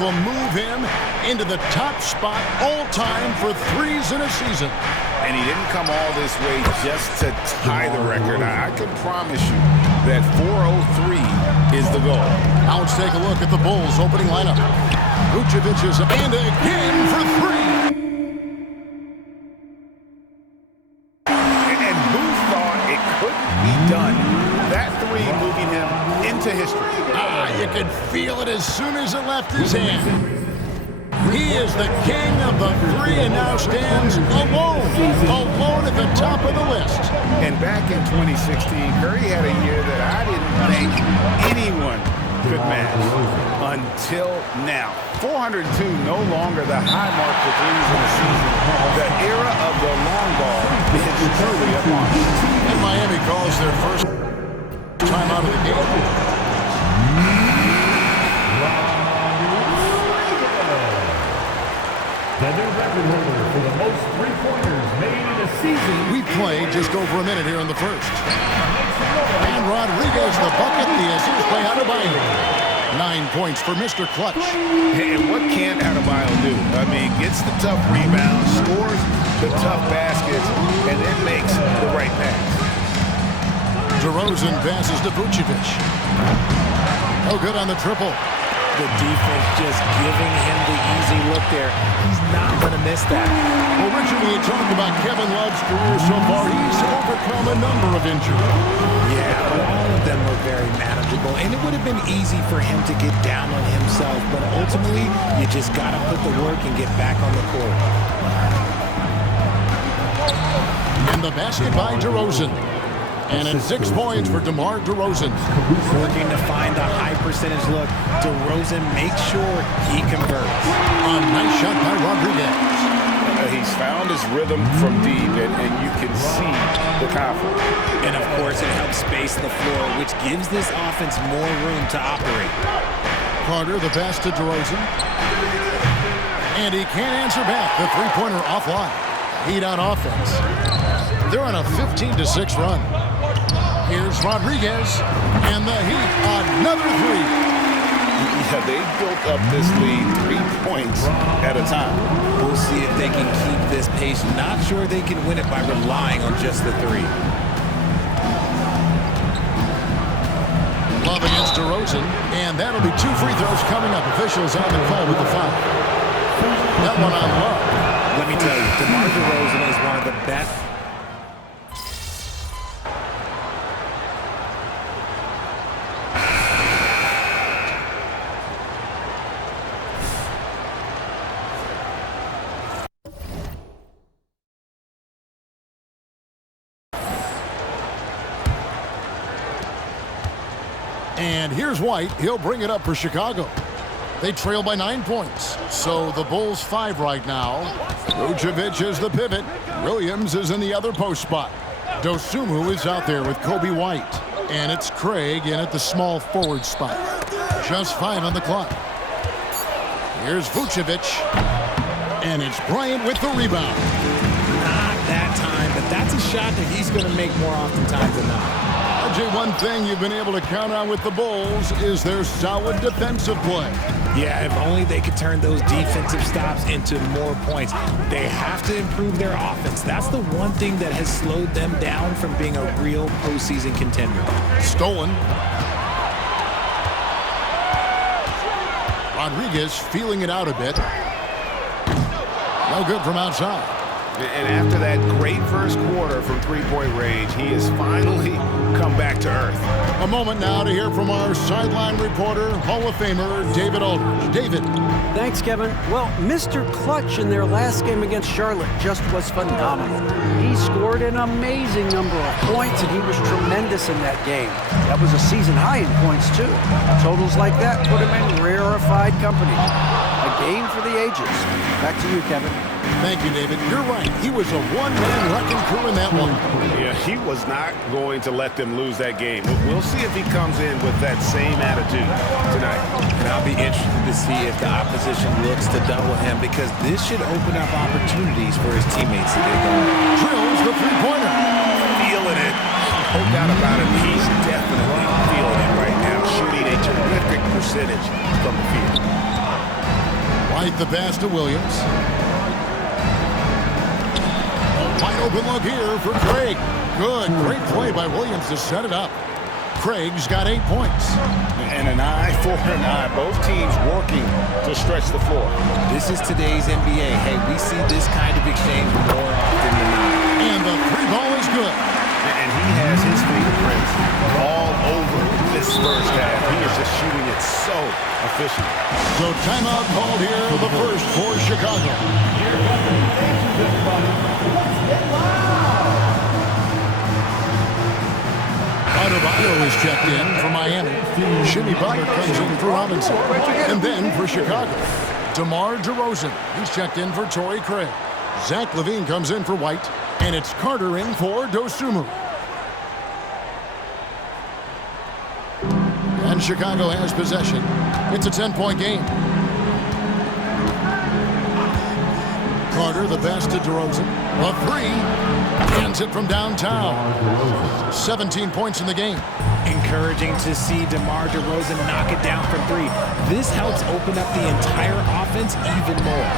will move him into the top spot all-time for threes in a season. And he didn't come all this way just to tie the record. I can promise you that 403 is the goal. Now let's take a look at the Bulls' opening lineup. Vucevic is and again for three. And who thought it couldn't be done? That three moving him into history. You could feel it as soon as it left his hand. He is the king of the three and now stands alone at the top of the list. And back in 2016, Curry had a year that I didn't think anyone could match until now. 402, no longer the high mark for threes in a season. The era of the long ball is truly upon us. And Miami calls their first time out of the game. The new record holder for the most three-pointers made in a season. We played just over a minute here in the first. And Rodriguez, the bucket, the assist by Adebayo. 9 points for Mr. Clutch. And what can Adebayo do? I mean, gets the tough rebounds, scores the tough baskets, and then makes the right pass. DeRozan passes to Vucevic. No good on the triple. The defense just giving him the easy look there. He's not going to miss that. Well, Richard, we had talked about Kevin Love's career so far. He's overcome a number of injuries. Yeah, but all of them were very manageable, and it would have been easy for him to get down on himself, but ultimately, you just got to put the work and get back on the court. And the basket by DeRozan. And it's 6 points for DeMar DeRozan. Working to find the high percentage look. DeRozan makes sure he converts. A nice shot by Rodriguez. He's found his rhythm from deep, and you can see the confidence. And, of course, it helps space the floor, which gives this offense more room to operate. Carter, the pass to DeRozan. And he can't answer back. The three-pointer offline. Heat on offense. They're on a 15-6 run. Here's Rodriguez, and the Heat, another three. Yeah, they built up this lead 3 points at a time. We'll see if they can keep this pace. Not sure they can win it by relying on just the three. Love against DeRozan, and that'll be 2 free throws coming up. Officials on the call with the foul. That one on Love. Let me tell you, DeMar DeRozan is one of the best. And here's White. He'll bring it up for Chicago. They trail by 9 points. So the Bulls 5 right now. Vucevic is the pivot. Williams is in the other post spot. Dosunmu is out there with Kobe White. And it's Craig in at the small forward spot. Just 5 on the clock. Here's Vucevic. And it's Bryant with the rebound. Not that time, but that's a shot that he's going to make more oftentimes than not. RJ, one thing you've been able to count on with the Bulls is their solid defensive play. Yeah, if only they could turn those defensive stops into more points. They have to improve their offense. That's the one thing that has slowed them down from being a real postseason contender. Stolen. Rodriguez feeling it out a bit. No good from outside. And after that great first quarter from three-point range, he has finally come back to earth. A moment now to hear from our sideline reporter, Hall of Famer David Aldridge. David. Thanks, Kevin. Well, Mr. Clutch in their last game against Charlotte just was phenomenal. He scored an amazing number of points, and he was tremendous in that game. That was a season high in points, too. Totals like that put him in rarefied company. A game for the ages. Back to you, Kevin. Thank you, David. You're right. He was a one-man wrecking crew in that one. Yeah, he was not going to let them lose that game. We'll see if he comes in with that same attitude tonight. And I'll be interested to see if the opposition looks to double him, because this should open up opportunities for his teammates to get going. Drills the three-pointer. Feeling it. No doubt about it. He's definitely feeling it right now, shooting a terrific percentage from the field. White the pass to Williams. Wide open look here for Craig. Good. Great play by Williams to set it up. Craig's got 8 points. And an eye for an eye. Both teams working to stretch the floor. This is today's NBA. Hey, we see this kind of exchange more often than not. And the three ball is good. And he has his fingerprints all over this first half. He is just shooting it so efficient. So timeout called here, the first for Chicago. Adebayo is checked in for Miami. Jimmy Butler comes in for Robinson. And then for Chicago, DeMar DeRozan. He's checked in for Torrey Craig. Zach LaVine comes in for White. And it's Carter in for Dosunmu. And Chicago has possession. It's a 10-point game. Carter, the pass to DeRozan. A three. Hands it from downtown. 17 points in the game. Encouraging to see DeMar DeRozan knock it down from three. This helps open up the entire offense even more.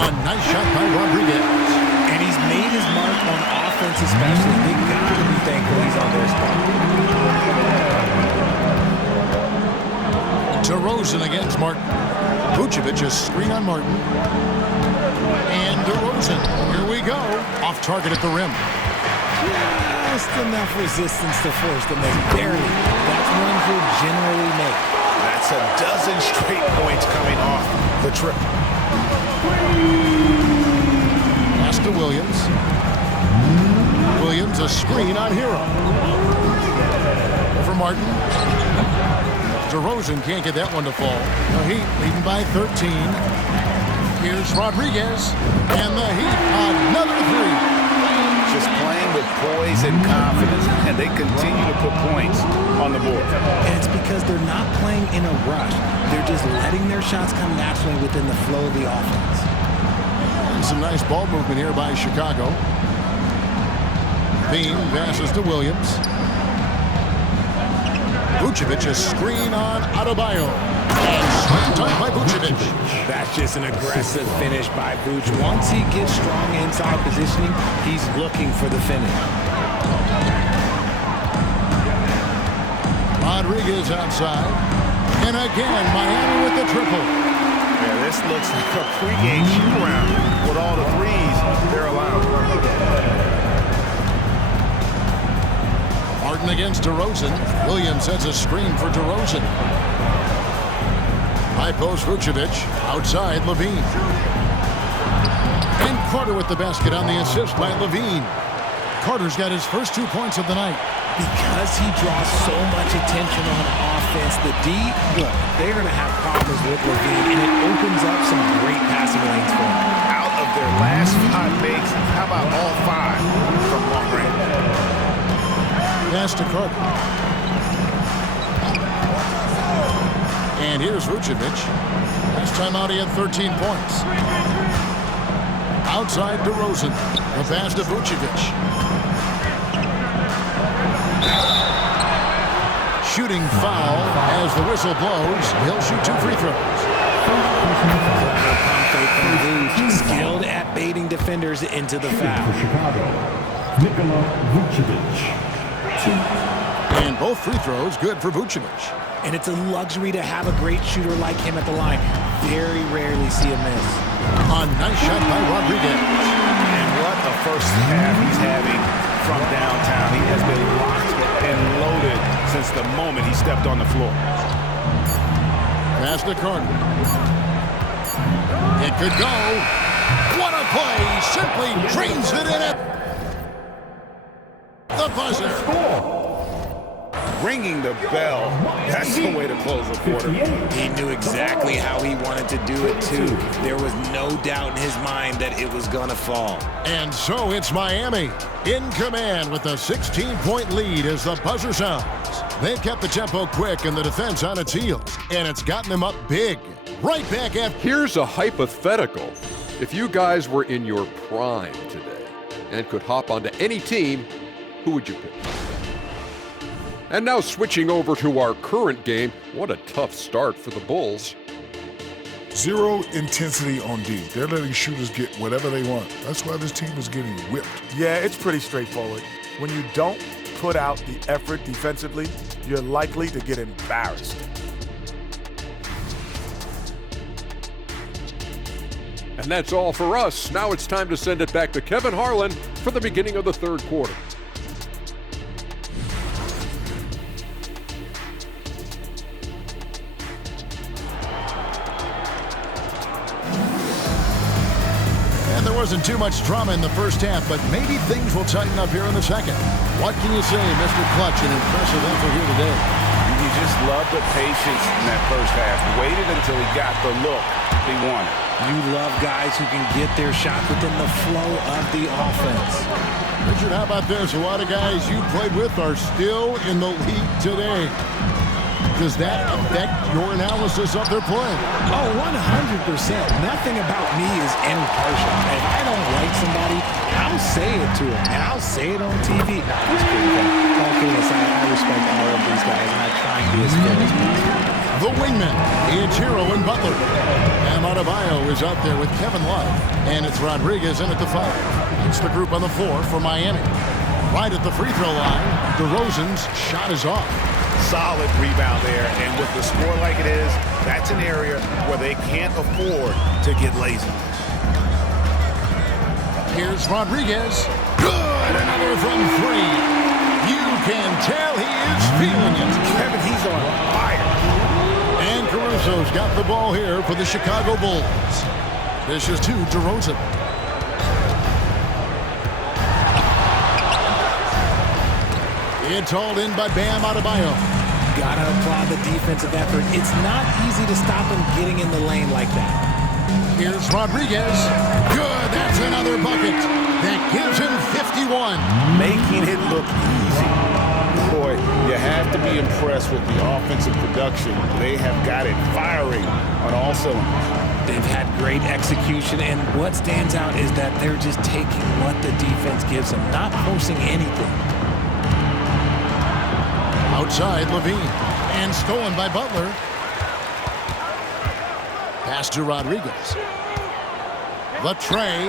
A nice shot by Rodriguez. And he's made his mark on offense especially. They got to be thankful he's on their spot. DeRozan against Martin. Vucevic is screen on Martin. And DeRozan, here we go. Off target at the rim. Just enough resistance to force the make. Barely. That's one he'll generally make. That's a dozen straight points coming off the trip. Pass to Williams. Williams, a screen on Hero. For Martin. DeRozan can't get that one to fall. The Heat leading by 13. Here's Rodriguez. And the Heat, another three. Just playing with poise and confidence, and they continue to put points on the board. And it's because they're not playing in a rush. They're just letting their shots come naturally within the flow of the offense. And some nice ball movement here by Chicago. Bean passes to Williams. Vucevic, a screen on Adebayo. And slam dunk by Vucevic. That's just an aggressive finish by Vuce. Once he gets strong inside positioning, he's looking for the finish. Rodriguez outside. And again, Miami with the triple. Yeah, this looks like a pregame shoot-around with all the threes they're allowed. Martin against DeRozan. Williams sets a screen for DeRozan. High post Vucevic. Outside LaVine. And Carter with the basket on the assist by LaVine. Carter's got his first 2 points of the night. Because he draws so much attention on offense, the D, look, they're going to have problems with LaVine, and it opens up some great passing lanes for him. Out of their last 5 makes, how about all 5 from long range? Pass to Carter. And here's Vucevic. Last time out he had 13 points. Outside DeRozan. The pass to Vucevic. Shooting foul as the whistle blows. He'll shoot 2 free throws. Skilled at baiting defenders into the foul. And both free throws good for Vucevic. And it's a luxury to have a great shooter like him at the line. Very rarely see a miss. A nice shot by Rodriguez. And what a first half he's having from downtown. He has been locked and loaded since the moment he stepped on the floor. Pass to Carter. It could go. What a play. Simply drains it in at the buzzer. Ringing the bell. That's the way to close a quarter. He knew exactly how he wanted to do it, too. There was no doubt in his mind that it was going to fall. And so it's Miami in command with a 16-point lead as the buzzer sounds. They've kept the tempo quick and the defense on its heels, and it's gotten them up big. Right back at... Here's a hypothetical. If you guys were in your prime today and could hop onto any team, who would you pick? And now switching over to our current game, what a tough start for the Bulls. Zero intensity on D. They're letting shooters get whatever they want. That's why this team is getting whipped. Yeah, it's pretty straightforward. When you don't put out the effort defensively, you're likely to get embarrassed. And that's all for us. Now it's time to send it back to Kevin Harlan for the beginning of the third quarter. And there wasn't too much drama in the first half, but maybe things will tighten up here in the second. What can you say, Mr. Clutch? An impressive effort here today. You just love the patience in that first half. Waited until he got the look he wanted. You love guys who can get their shot within the flow of the offense. Richard, how about this? A lot of guys you played with are still in the league today. Does that affect your analysis of their play? Oh, 100%. Nothing about me is impartial. If I don't like somebody, I'll say it to them, and I'll say it on TV. No, I'm just kidding. Okay, listen, I respect all of these guys, and I try and be as fair as possible. The wingman, it's Hero and Butler. Bam Adebayo is out there with Kevin Love, and it's Rodriguez in at the 5. It's the group on the 4 for Miami. Right at the free throw line, DeRozan's shot is off. Solid rebound there, and with the score like it is, that's an area where they can't afford to get lazy. Here's Rodriguez. Good, another from 3. You can tell he is feeling it. Kevin, he's on fire. And Caruso's got the ball here for the Chicago Bulls. This is to DeRozan. It's hauled in by Bam Adebayo. Gotta applaud the defensive effort. It's not easy to stop him getting in the lane like that. Here's Rodriguez. Good, that's another bucket. That gives him 51. Making it look easy. Boy, you have to be impressed with the offensive production. They have got it firing on all cylinders. They've had great execution, and what stands out is that they're just taking what the defense gives them, not forcing anything. Outside, Levine. And stolen by Butler. Pass to Rodriguez. The tray.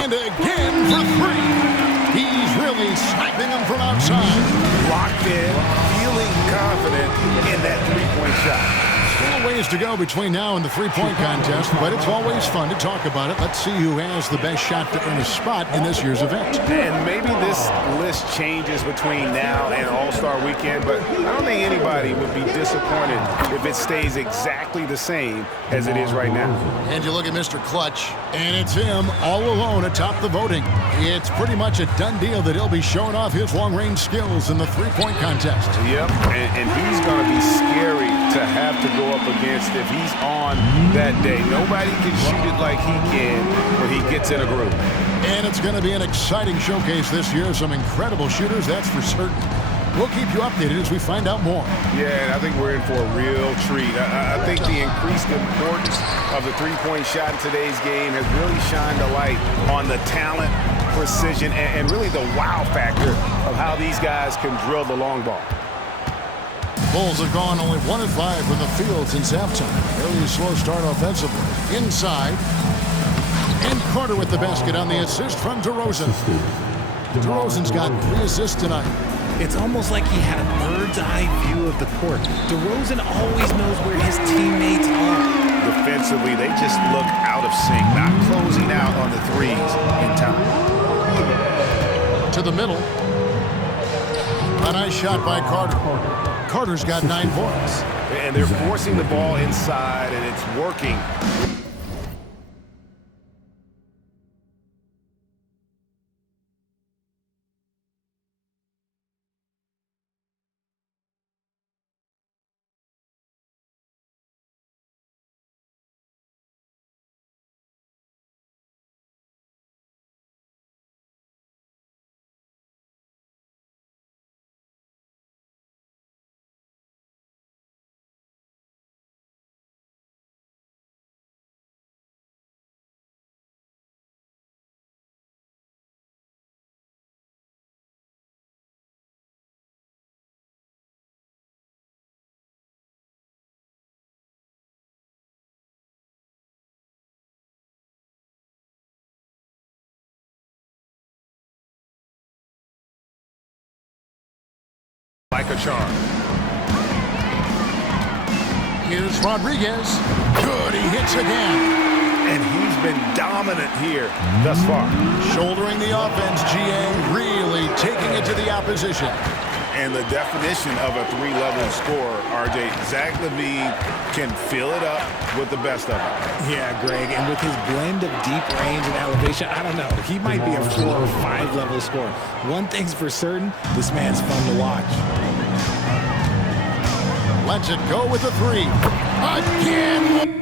And again for 3. He's really sniping them from outside. Locked in, feeling confident in that three-point shot. Still ways to go between now and the three-point contest, but it's always fun to talk about it. Let's see who has the best shot to earn a spot in this year's event. And maybe this list changes between now and All-Star Weekend, but I don't think anybody would be disappointed if it stays exactly the same as it is right now. And you look at Mr. Clutch, and it's him all alone atop the voting. It's pretty much a done deal that he'll be showing off his long-range skills in the three-point contest. Yep, and he's going to be scary to have to go up against if he's on that day. Nobody can shoot it like he can when he gets in a groove. And it's going to be an exciting showcase this year. Some incredible shooters, that's for certain. We'll keep you updated as we find out more. Yeah, and I think we're in for a real treat. I think the increased importance of the three-point shot in today's game has really shined a light on the talent, precision, and really the wow factor of how these guys can drill the long ball. Bulls have gone only 1 of 5 from the field since halftime. Early slow start offensively. Inside. And Carter with the basket on the assist from DeRozan. DeRozan's got 3 assists tonight. It's almost like he had a bird's-eye view of the court. DeRozan always knows where his teammates are. Defensively, they just look out of sync, not closing out on the threes in time. To the middle. A nice shot by Carter. Carter's got 9 points. And they're forcing the ball inside, and it's working. a charm. Here's Rodriguez. Good, he hits again. And he's been dominant here thus far. Shouldering the offense, GA, really taking it to the opposition. And the definition of a three-level scorer, RJ, Zach LaVine can fill it up with the best of it. Yeah, Greg, and with his blend of deep range and elevation, I don't know. He might be a 4 or 5 level scorer. One thing's for certain, this man's fun to watch. Lets it go with the 3. Again!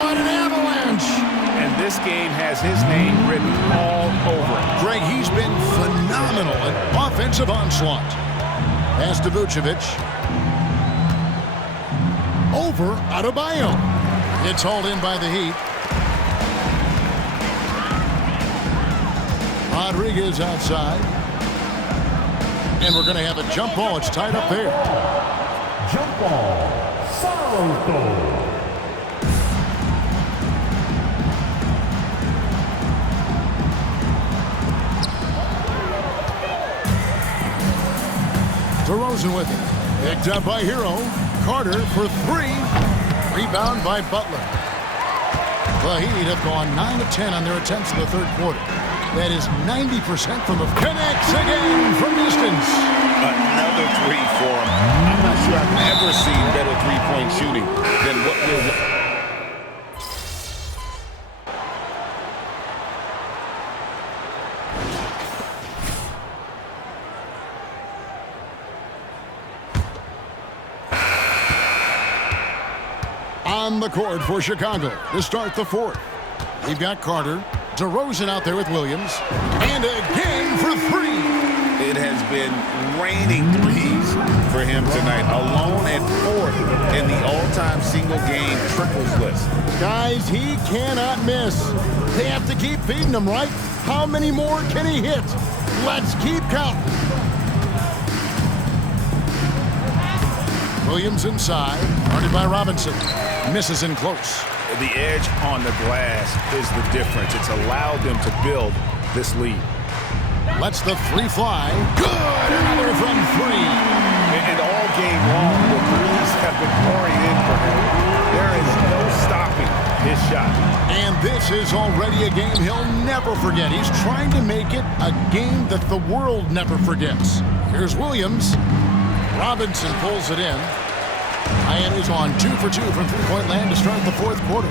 What an avalanche! And this game has his name written all over it. Greg, he's been phenomenal at offensive onslaught. Pass to Vucevic. Over Adebayo. It's hauled in by the Heat. Rodriguez outside. And we're going to have a jump ball. It's tied up there. Jump ball. Sorrowful. DeRozan with it. Picked up by Hero. Carter for 3. Rebound by Butler. The Heat have gone 9 of 10 on their attempts in the third quarter. That is 90% from the... Connects again from distance. Another 3 for him. I'm not sure I've ever seen better three-point shooting than what was... On the court for Chicago to start the fourth. We've got Carter. DeRozan out there with Williams. And again for 3. It has been raining threes for him tonight. Alone at 4th in the all-time single-game triples list. Guys, he cannot miss. They have to keep feeding him, right? How many more can he hit? Let's keep counting. Williams inside, guarded by Robinson. Misses in close. The edge on the glass is the difference. It's allowed them to build this lead. Lets the three fly. Good! Another from three. And all game long, the threes have been pouring in for him. There is no stopping his shot. And this is already a game he'll never forget. He's trying to make it a game that the world never forgets. Here's Williams. Robinson pulls it in. Miami's on 2 for 2 from three-point land to start the fourth quarter.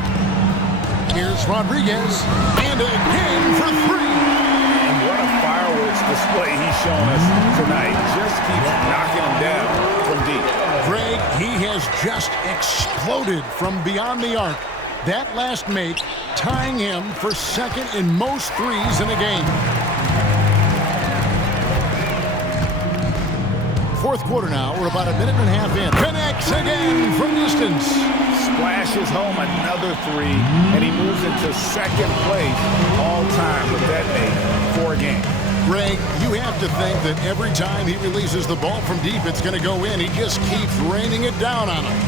Here's Rodriguez. And again for three. And what a fireworks display he's shown us tonight. Just keeps knocking them down from deep. Greg, he has just exploded from beyond the arc. That last make tying him for second in most threes in a game. Fourth quarter now. We're about a minute and a half in. Connects again from distance. Splashes home another three, and he moves into second place all time with that make for a game. Greg, you have to think that every time he releases the ball from deep, it's going to go in. He just keeps raining it down on him.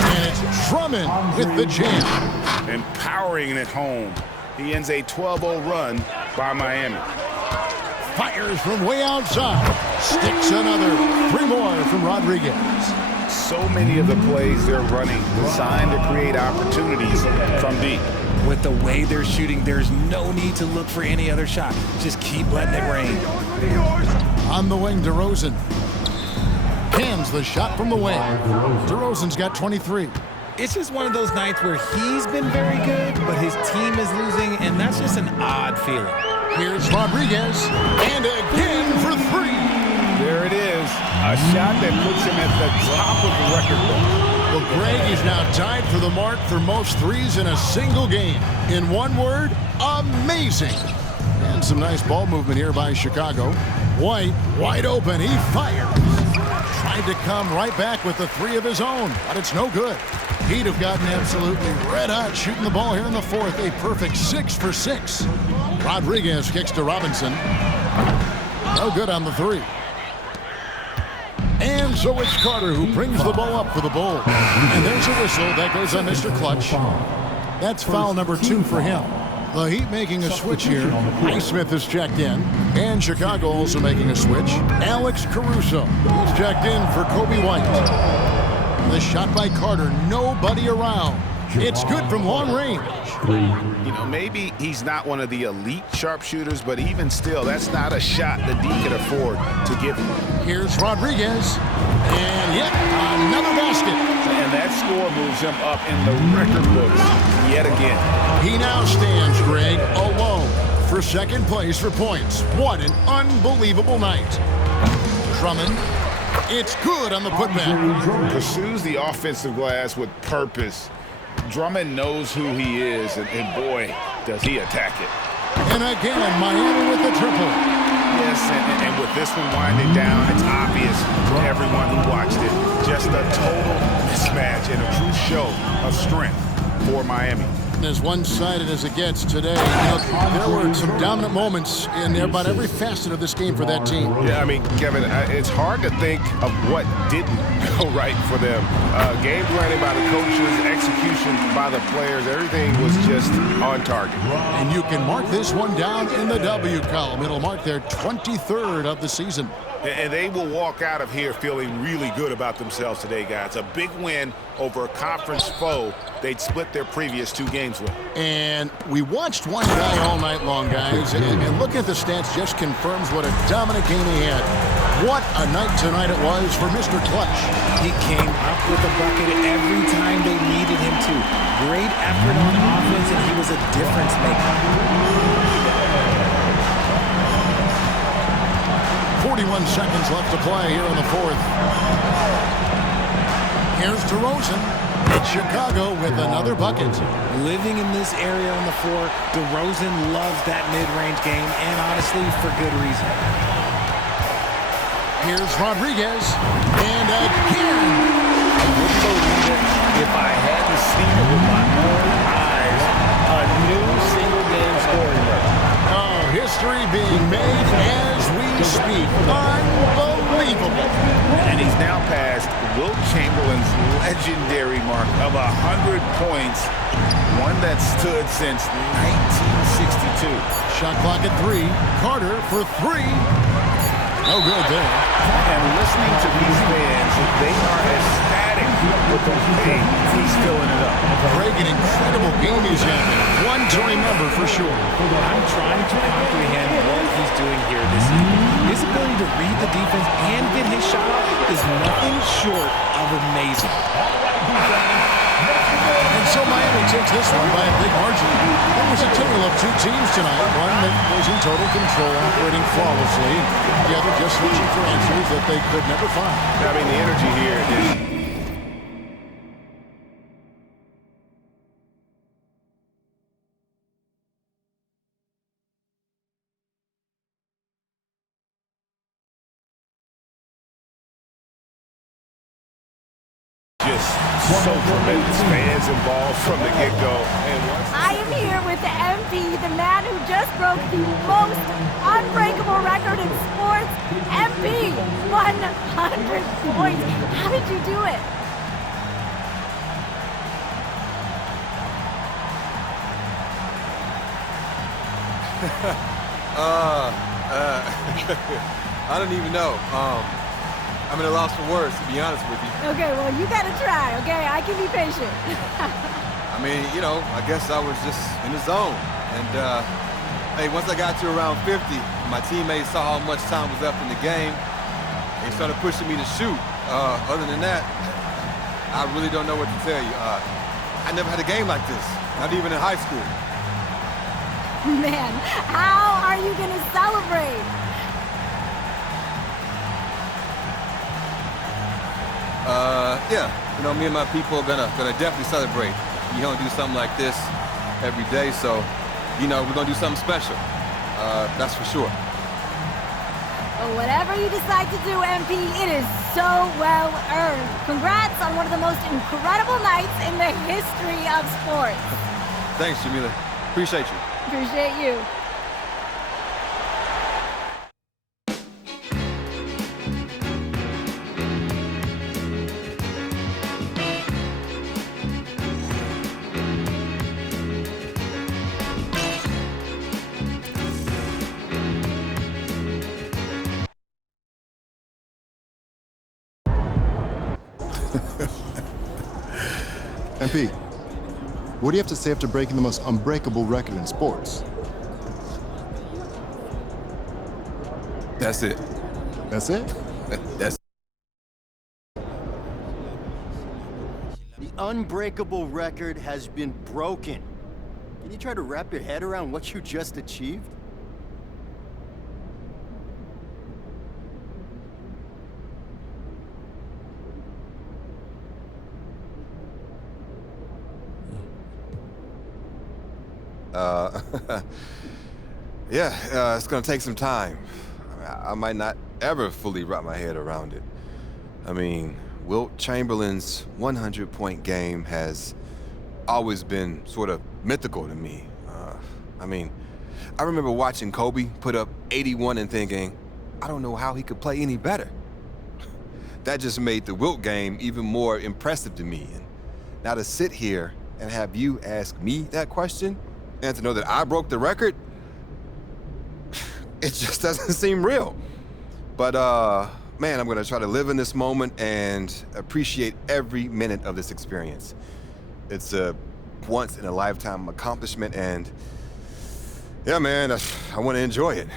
And it's Drummond with the jam. And powering it home. He ends a 12-0 run by Miami. Fires from way outside. Sticks another. Three more from Rodriguez. So many of the plays they're running designed to create opportunities from deep. With the way they're shooting, there's no need to look for any other shot. Just keep letting it rain. On the wing, DeRozan. Cans the shot from the wing. DeRozan's got 23. It's just one of those nights where he's been very good, but his team is losing, and that's just an odd feeling. Here's Rodriguez. And again for three. There it is. A shot that puts him at the top of the record book. Well, Greg is now tied for the mark for most threes in a single game. In one word, amazing. And some nice ball movement here by Chicago. White, wide open, he fires. Tried to come right back with the three of his own, but it's no good. He'd have gotten absolutely red hot shooting the ball here in the fourth. A perfect 6 for 6. Rodriguez kicks to Robinson. No good on the three. And so it's Carter who brings the ball up for the Bulls. And there's a whistle. That goes on Mr. Clutch. That's foul number 2 for him. The Heat making a switch here. Highsmith is checked in. And Chicago also making a switch. Alex Caruso is checked in for Kobe White. The shot by Carter. Nobody around. It's good from long range. You know, maybe he's not one of the elite sharpshooters, but even still, that's not a shot that he can afford to give him. Here's Rodriguez. And yet another basket. And that score moves him up in the record books yet again. He now stands, Greg, alone for second place for points. What an unbelievable night. Drummond. It's good on the putback. Pursues the offensive glass with purpose. Drummond knows who he is, and boy, does he attack it. And again, Miami with the triple. Yes, and with this one winding down, it's obvious to everyone who watched it. Just a total mismatch and a true show of strength for Miami. As one-sided as it gets today, there were some dominant moments in there about every facet of this game for that team. Yeah, I mean, Kevin, it's hard to think of what didn't go right for them. Game planning by the coaches, execution by the players, everything was just on target. And you can mark this one down in the W column. It'll mark their 23rd of the season. And they will walk out of here feeling really good about themselves today, guys. A big win over a conference foe they'd split their previous 2 games with. And we watched one guy all night long, guys, and looking at the stats just confirms what a dominant game he had. What a night tonight it was for Mr. Clutch. He came up with a bucket every time they needed him to. Great effort on offense, and he was a difference maker. 41 seconds left to play here in the fourth. Here's DeRozan. It's Chicago with another bucket. Living in this area on the floor, DeRozan loves that mid-range game, and honestly, for good reason. Here's Rodriguez. And again. I wouldn't believe it if I hadn't seen it with my own eyes. A new single-game scoring record. Oh, history being made as we speak. Unbelievable. And he's now surpassed Wilt Chamberlain's legendary mark of 100 points, one that stood since 1962. Shot clock at 3. Carter for 3. No good there. And listening to these fans, they are ecstatic with the way he's filling it up. Craig, an incredible game he's having. One to remember for sure. I'm trying to comprehend what he's doing here this evening. His ability to read the defense and get his shot off is nothing short of amazing. And so Miami takes this one by a big margin. It was a tale of two teams tonight. One that was in total control, operating flawlessly. The other just searching for answers that they could never find. I mean, the energy here is... just so tremendous. Fans involved from the get-go. I am here with the MP, the man who just broke the most unbreakable record in sports. MP, 100 points. How did you do it? I don't even know. I'm at a loss for words, to be honest with you. Okay, well, you gotta try, okay? I can be patient. I mean, you know, I guess I was just in the zone. And, hey, once I got to around 50, my teammates saw how much time was left in the game. They started pushing me to shoot. Other than that, I really don't know what to tell you. I never had a game like this, not even in high school. Man, how are you gonna celebrate? Yeah, you know, me and my people are gonna definitely celebrate. You don't do something like this every day, so, you know, we're gonna do something special. That's for sure. Well, whatever you decide to do, MP, it is so well earned. Congrats on one of the most incredible nights in the history of sports. Thanks, Jamila. Appreciate you. Appreciate you. MP, what do you have to say after breaking the most unbreakable record in sports? That's it. That's it? That's The unbreakable record has been broken. Can you try to wrap your head around what you just achieved? Yeah, it's gonna take some time. I might not ever fully wrap my head around it. I mean, Wilt Chamberlain's 100-point game has always been sort of mythical to me. I mean, I remember watching Kobe put up 81 and thinking, I don't know how he could play any better. That just made the Wilt game even more impressive to me. And now to sit here and have you ask me that question, and to know that I broke the record, it just doesn't seem real. But, man, I'm gonna try to live in this moment and appreciate every minute of this experience. It's a once-in-a-lifetime accomplishment, and yeah, man, I wanna enjoy it.